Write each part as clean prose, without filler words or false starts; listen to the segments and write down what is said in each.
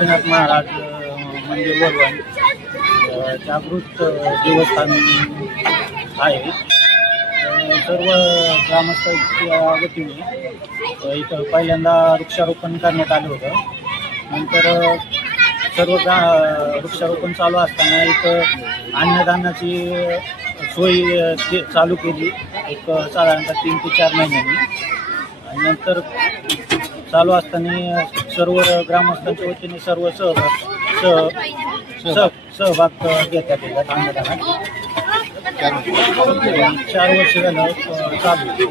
गोपीनाथ महाराज मंदिर वरवण जागृत देवस्थान आहे. सर्व ग्रामस्थांच्या वतीने इथं पहिल्यांदा वृक्षारोपण करण्यात आलं होतं. नंतर सर्व वृक्षारोपण चालू असताना इथं अन्नदानाची सोय चालू केली एक साधारणतः 3 ते 4 महिन्यांनी. आणि नंतर चालू असताना सर्व ग्रामस्थांच्या वतीने सर्व सहभाग घेतात अन्नदानात. 4 वर्ष झालं चालू.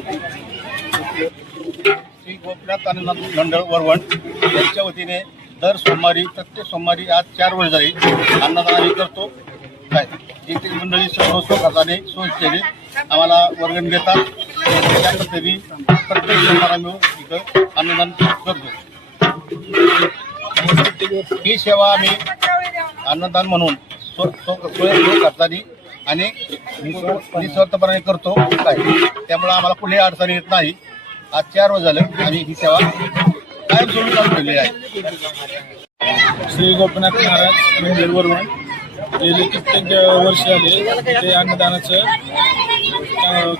श्री गोपीनाथ अन्नदान मंडळ वरवण यांच्या वतीने दर सोमवारी प्रत्येक सोमवारी आज 4 वर्ष झाली अन्नदान आम्ही करतो. काय येथील मंडळी सर्व स्वखर्चाने सोयीने आम्हाला वर्गण देतात. त्या पद्धतीने प्रत्येक सोमवार आम्ही इथं अन्नदान करतो. ही सेवा आम्ही अन्नदान म्हणून खर्चाने आणि निस्वार्थपणाने करतो. काय त्यामुळे आम्हाला कुठलीही अडचण येत नाही. आज 4 वर्ष झालं आम्ही ही सेवा कायमस्वरूपी चालू केलेली आहे. श्री गोपीनाथ महाराज मंदिर वरवण गेले कित्येक वर्ष आले ते अन्नदानाचं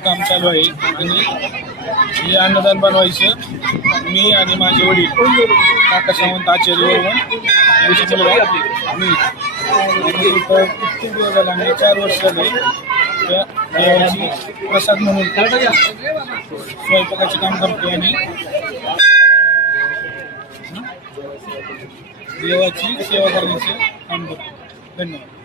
काम चालू आहे. आणि हे अन्नदान बनवायचं मी आणि माझे वडील काका सावंत आचार्य वरवण यांची मुलगा मी कित्येक दिवस झाले आम्ही 4 वर्ष झाले त्या देवाची प्रसाद म्हणून स्वयंपाकाचे काम करतो आणि देवाची सेवा करण्याचे काम करतो. धन्यवाद.